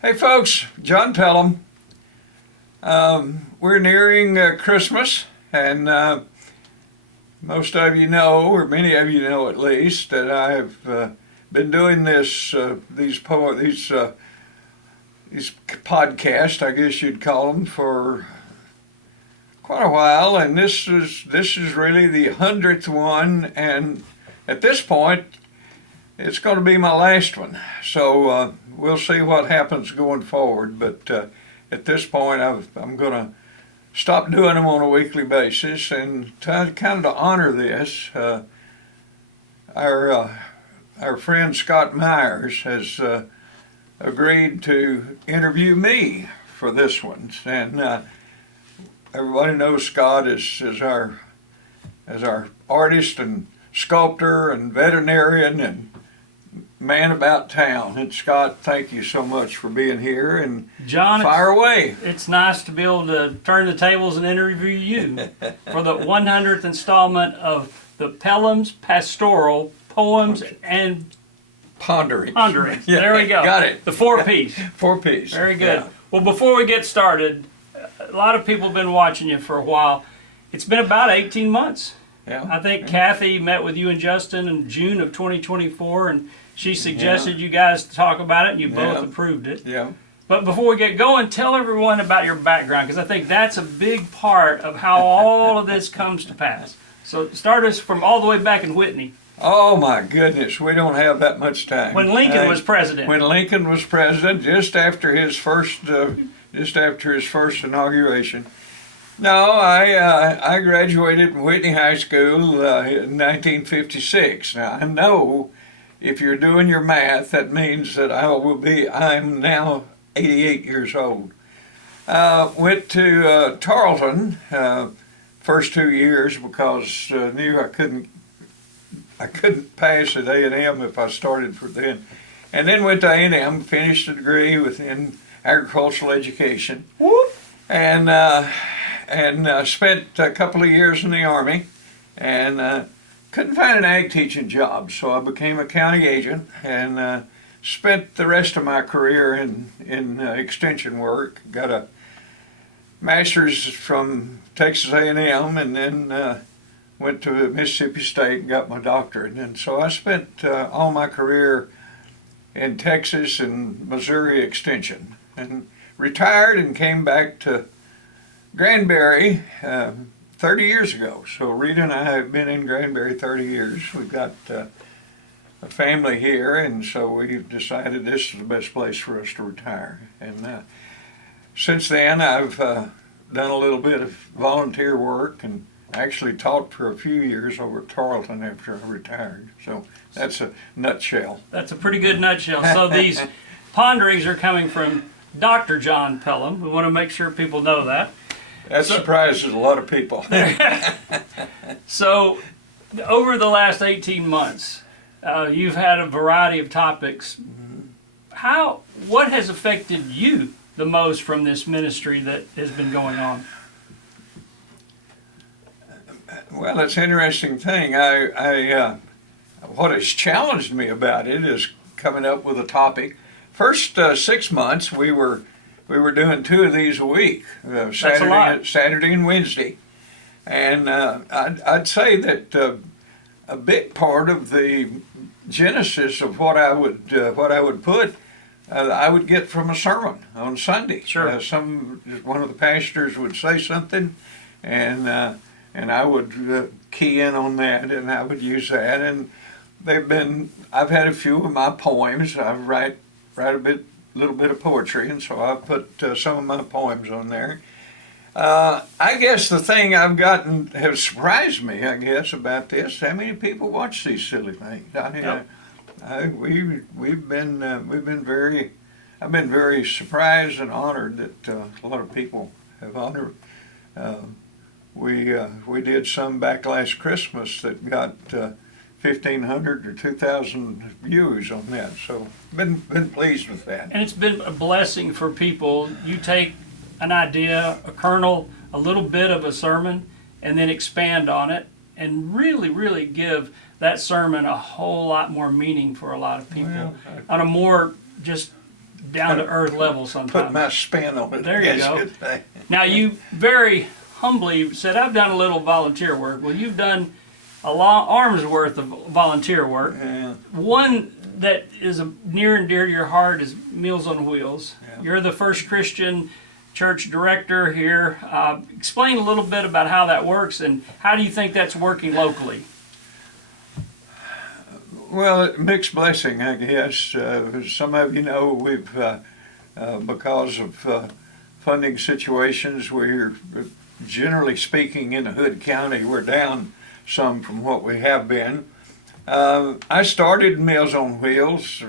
Hey folks, John Pelham. We're nearing Christmas, and most of you know, or many of you know at least, that I've been doing these podcasts, I guess you'd call them, for quite a while, and this is really the 100th one, and at this point, it's going to be my last one. So we'll see what happens going forward. But at this point, I'm going to stop doing them on a weekly basis, and kind of to honor this, our friend Scott Myers has agreed to interview me for this one, and everybody knows Scott as our artist and sculptor and veterinarian and man about town. And Scott, thank you so much for being here, and John, fire away. It's nice to be able to turn the tables and interview you for the 100th installment of the Pelham's Pastoral Poems and Ponderings. Yeah, there we go. Got it. The four-piece. Four-piece. Very good. Yeah. Well, before we get started, a lot of people have been watching you for a while. It's been about 18 months. Yeah. I think Kathy met with you and Justin in June of 2024, and she suggested you guys talk about it, and you both approved it. Yeah. But before we get going, tell everyone about your background, because I think that's a big part of how all of this comes to pass. So start us from all the way back in Whitney. Oh my goodness, we don't have that much time. When Lincoln was president. When Lincoln was president, just after his first inauguration. No, I graduated from Whitney High School in 1956. Now I know, if you're doing your math, that means that I'm now 88 years old. Went to Tarleton first 2 years because knew I couldn't pass at A&M if I started for then. And then went to A&M, finished a degree in agricultural education. Whoop. And spent a couple of years in the Army, and couldn't find an ag teaching job, so I became a county agent and spent the rest of my career in extension work. Got a master's from Texas A&M, and then went to Mississippi State and got my doctorate. And so I spent all my career in Texas and Missouri extension, and retired and came back to Granbury 30 years ago. So Rita and I have been in Granbury 30 years. We've got a family here, and so we've decided this is the best place for us to retire. And since then, I've done a little bit of volunteer work and actually taught for a few years over at Tarleton after I retired. So that's a nutshell. That's a pretty good nutshell. So these ponderings are coming from Dr. John Pelham. We want to make sure people know that. That surprises a lot of people. So, over the last 18 months, you've had a variety of topics. What has affected you the most from this ministry that has been going on? Well, it's an interesting thing. What has challenged me about it is coming up with a topic. First 6 months, we were doing 2 of these a week, Saturday and Wednesday, and I'd say that a big part of the genesis of what I would put, I would get from a sermon on Sunday. Sure. One of the pastors would say something, and I would key in on that, and I would use that. And I've had a few of my poems. I write a little bit of poetry, and so I put some of my poems on there. I guess the thing has surprised me, I guess, about this, how many people watch these silly things. I've been very surprised and honored that a lot of people have honored. We did some back last Christmas that got 1,500 or 2,000 views on that, so been pleased with that. And it's been a blessing for people. You take an idea, a kernel, a little bit of a sermon, and then expand on it, and really give that sermon a whole lot more meaning for a lot of people, on a more just down to earth level Put sometimes. my spin on it. There you Yes, go. good thing. Now you very humbly said, "I've done a little volunteer work." Well, you've done a long arm's worth of volunteer work. Yeah. One that is near and dear to your heart is Meals on Wheels. Yeah. You're the first Christian church director here. Explain a little bit about how that works and how do you think that's working locally? Well, mixed blessing, I guess. Some of you know we've, because of funding situations, we're generally speaking in Hood County, we're down some from what we have been. I started Meals on Wheels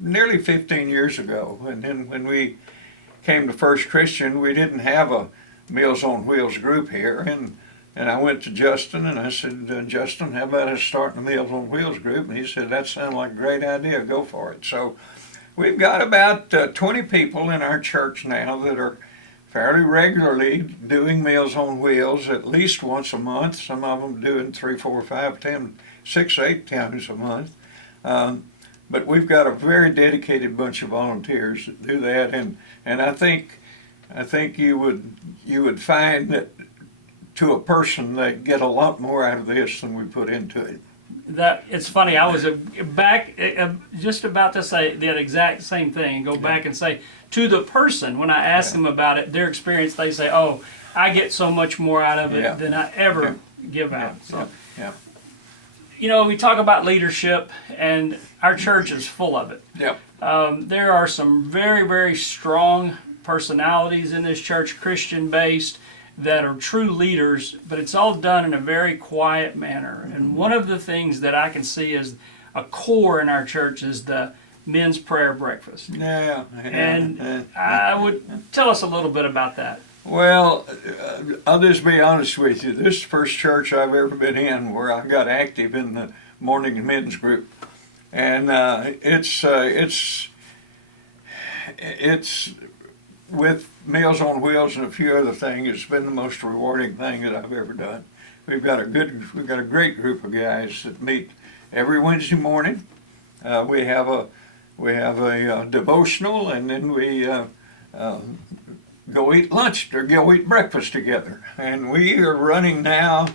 nearly 15 years ago, and then when we came to First Christian, we didn't have a Meals on Wheels group here, and I went to Justin and I said, Justin, how about us starting a Meals on Wheels group? And he said, that sounds like a great idea, go for it. So we've got about 20 people in our church now that are fairly regularly doing Meals on Wheels at least once a month. Some of them doing 3, 4, 5, 10, 6, 8 times a month. But we've got a very dedicated bunch of volunteers that do that, and I think you would find that to a person they get a lot more out of this than we put into it. That it's funny. I was just about to say that exact same thing and go back and say to the person when I ask them about it, their experience, they say, "Oh, I get so much more out of it than I ever give out." So, you know, we talk about leadership, and our church is full of it. There are some very, very strong personalities in this church, Christian-based, that are true leaders, but it's all done in a very quiet manner. And one of the things that I can see as a core in our church is the men's prayer breakfast. And I would tell us a little bit about that. Well, I'll just be honest with you. This is the first church I've ever been in where I got active in the morning men's group, and it's with Meals on Wheels and a few other things, it's been the most rewarding thing that I've ever done. We've got a great group of guys that meet every Wednesday morning. We have a devotional, and then we go eat lunch or go eat breakfast together. And we are running now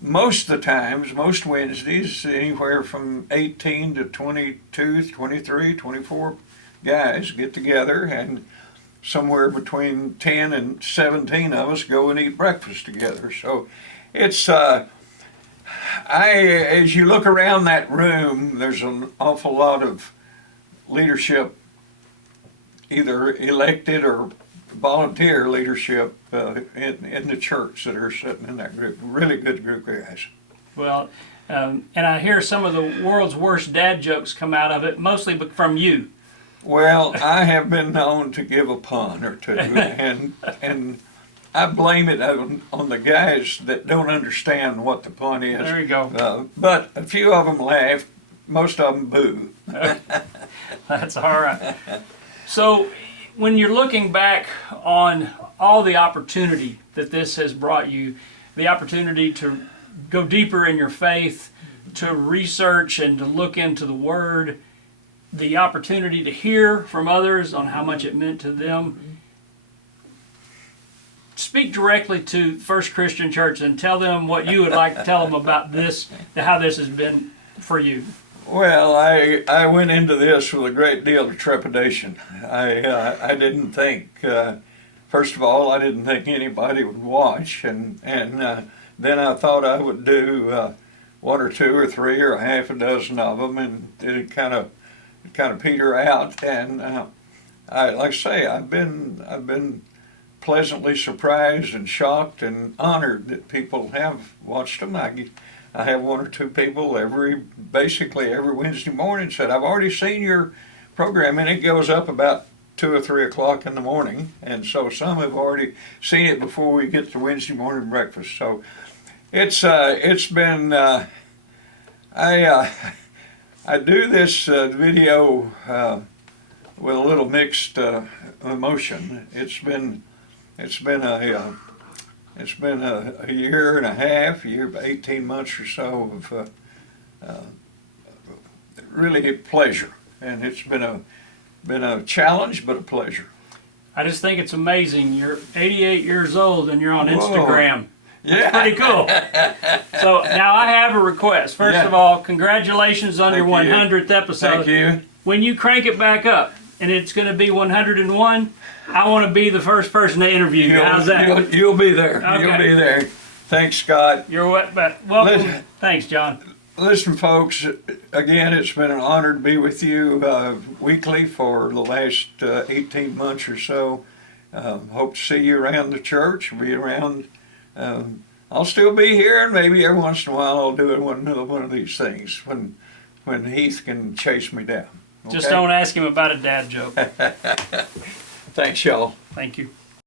most of the times, most Wednesdays, anywhere from 18 to 22, 23, 24 guys get together, and somewhere between 10 and 17 of us go and eat breakfast together. So it's, as you look around that room, there's an awful lot of leadership, either elected or volunteer leadership in the church that are sitting in that group. Really good group of guys. Well, and I hear some of the world's worst dad jokes come out of it, mostly from you. Well, I have been known to give a pun or two, and I blame it on the guys that don't understand what the pun is. There you go. But a few of them laugh, most of them boo. That's all right. So, when you're looking back on all the opportunity that this has brought you, the opportunity to go deeper in your faith, to research and to look into the Word, the opportunity to hear from others on how much it meant to them, speak directly to First Christian Church and tell them what you would like to tell them about this, how this has been for you. Well, I went into this with a great deal of trepidation. I didn't think, first of all, I didn't think anybody would watch, and then I thought I would do one or two or three or half a dozen of them, and it kind of peter out. And like I say, I've been pleasantly surprised and shocked and honored that people have watched them. I have one or two people basically every Wednesday morning said, I've already seen your program, and it goes up about 2 or 3 o'clock in the morning, and so some have already seen it before we get to Wednesday morning breakfast. So it's been I do this video with a little mixed emotion. It's been a year and a half, 18 months or so of really pleasure, and it's been been a challenge, but a pleasure. I just think it's amazing. You're 88 years old and you're on Whoa. Instagram. Yeah. Pretty cool. So now I have a request. First Yeah. of all, congratulations on your Thank you. 100th episode. Thank you. When you crank it back up and it's going to be 101, I want to be the first person to interview you. How's that? You'll be there. Okay. You'll be there. Thanks, Scott. You're welcome. Listen. Thanks, John. Listen, folks, again, it's been an honor to be with you weekly for the last 18 months or so. Hope to see you around the church, be around. I'll still be here, and maybe every once in a while I'll do one of these things when Heath can chase me down. Just Okay? don't ask him about a dad joke. Thanks, y'all. Thank you.